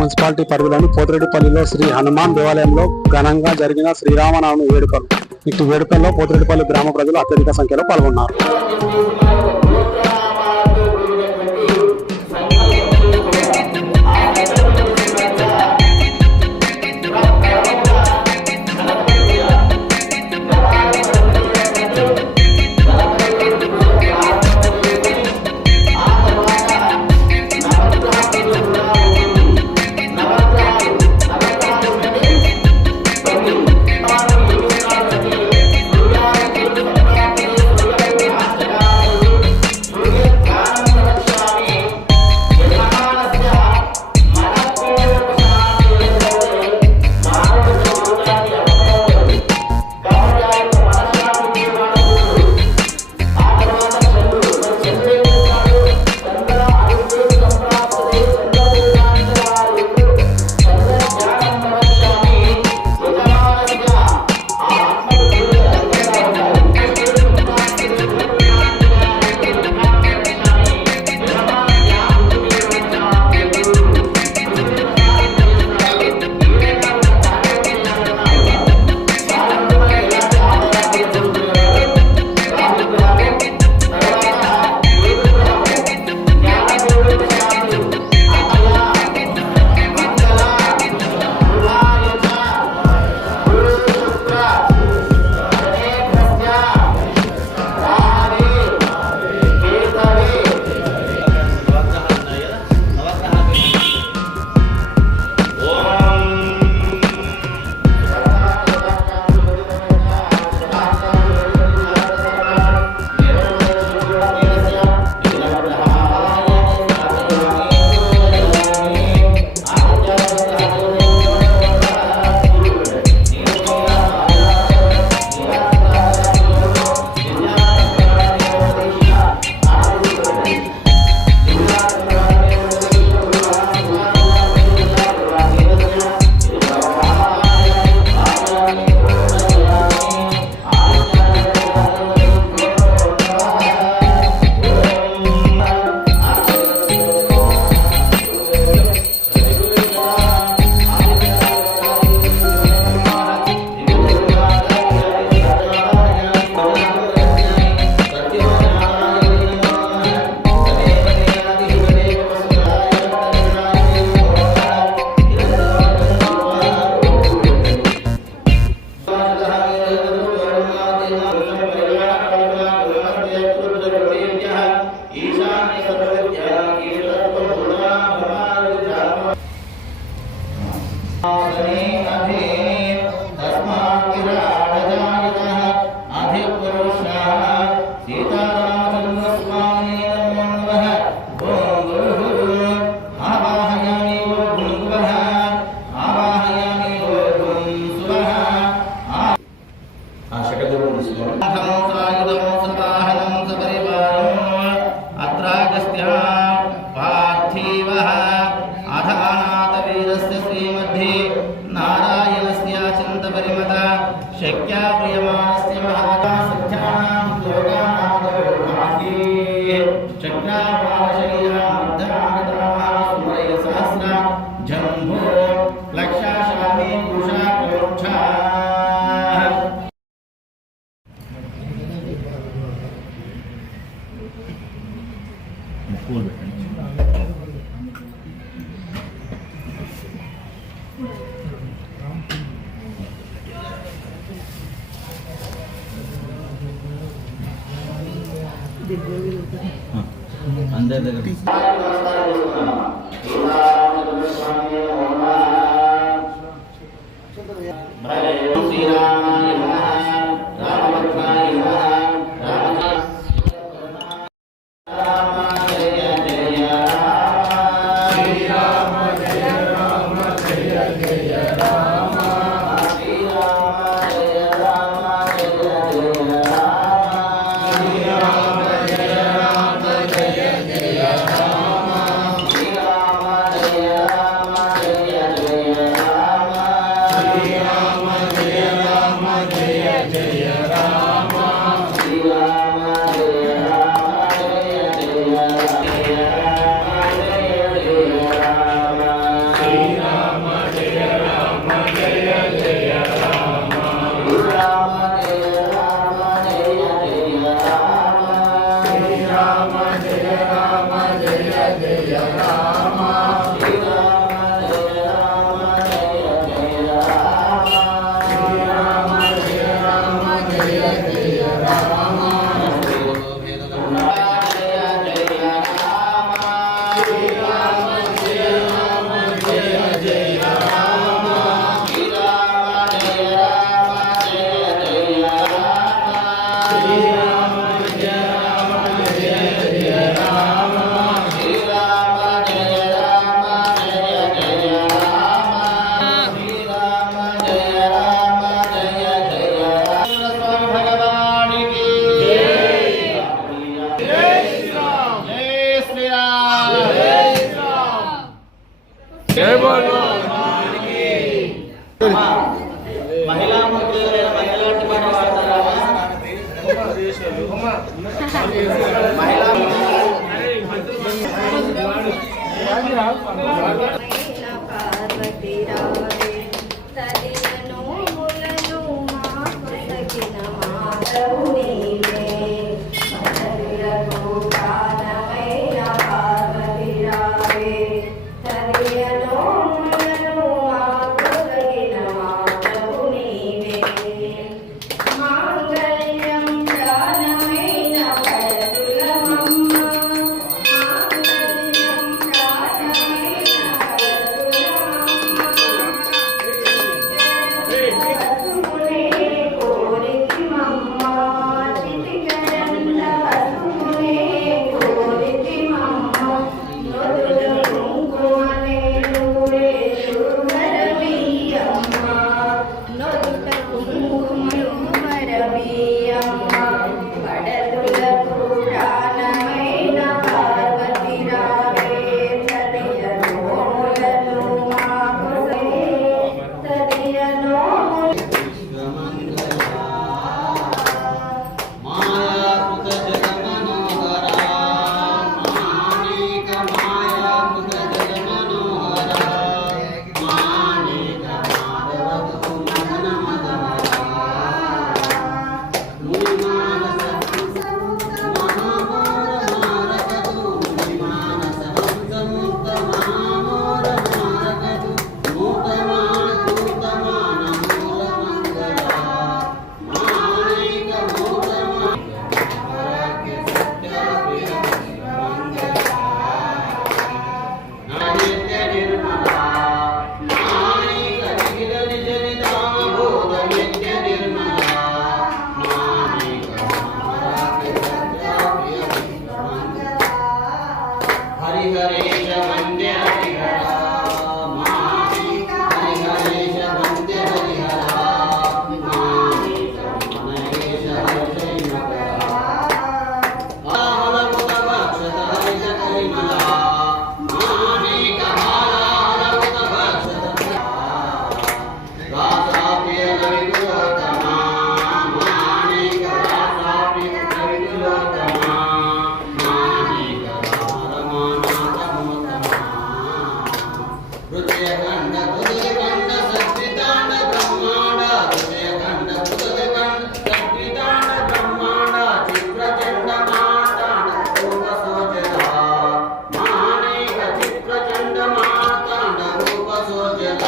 Municipality పరిధిలోని పోతిరెడ్డిపల్లిలో శ్రీ హనుమాన్ దేవాలయంలో ఘనంగా జరిగిన శ్రీరామనవమి వేడుకలు. ఇటు వేడుకల్లో పోతిరెడ్డిపల్లి గ్రామ ప్రజలు అత్యధిక సంఖ్యలో పాల్గొన్నారు. అందరి దగ్గర Jaya Ram జై బోలో మహిళా మంత్రులైన మహిళాటి మాట వాడతారా మహిళా పార్వతి రావే తదియను ములను మాకు తగిన మాధవు నీవే తదియకు ప్రాణమైన పార్వతి రావే తదియను ములను మాకు తగిన మాధవు నీవే మాంగళ్యం ప్రాణమైన పడతులమమ్మ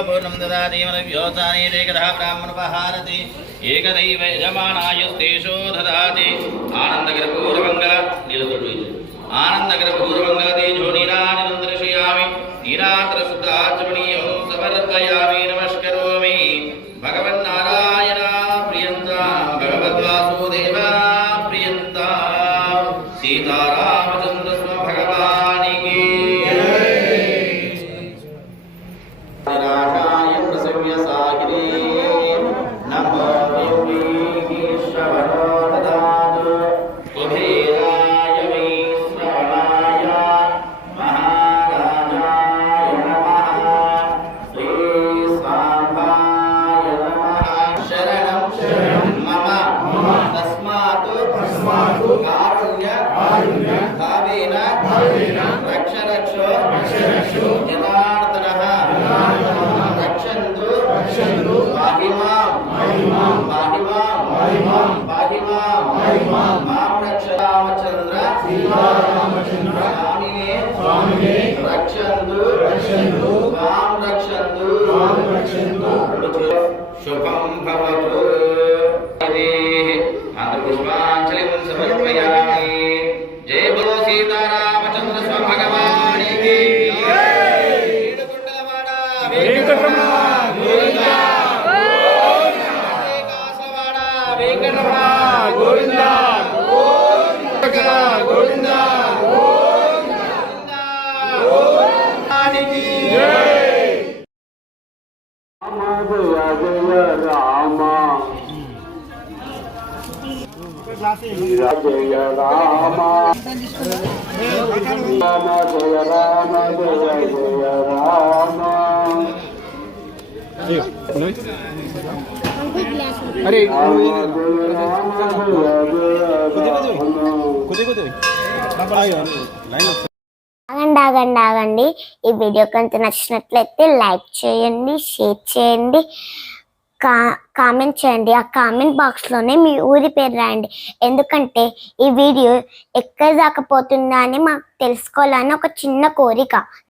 पूर्णं ददाति मनव्योतानि एकदा ब्राह्मणोपहारति एकदैव यजमानायुस्तेषो ददाति आनन्दकरपूर्वमङ्गल निलतुडु आनन्दकरपूर्वमङ्गल तेजो नीराजनन्दर्शयामि नीरात्रशुद्धाचमणीयं समर्पयामि नमस्करोमि भगवन्नारायण प्रियन्ता भगवद्वासुदेवा प्रियन्ता सीतारामचन्द्र भगवानि की राधाय प्रसव्य सागिरे नमो देवी श्रवणो ददातु कुबेराय वै श्रवणाय महाराजाय नमः श्री स्वाभाय नमः शरणं मम तस्मात् कारुण्य भावेन रक्ष जनार्दनः रक्षन्तु पाहि मां रक्ष रामचन्द्र स्वामिने रक्षन्तु मां रक्षन्तु शुभं भवतु पुष्पाञ्जलिं समर्पयामि जय बोलो सीतारामचन्द्र स्वामी भगवान की वेंकटरमण गोविंदा वेंकटरमण गोविंदा गोविंदा जय राम ఆగండి ఈ వీడియో కనుక నచ్చినట్లయితే లైక్ చేయండి, షేర్ చేయండి, కామెంట్ చేయండి. ఆ కామెంట్ బాక్స్ లోనే మీ ఊరి పేరు రాయండి. ఎందుకంటే ఈ వీడియో ఎక్కడ దాకా పోతుందా అని మాకు తెలుసుకోవాలని ఒక చిన్న కోరిక.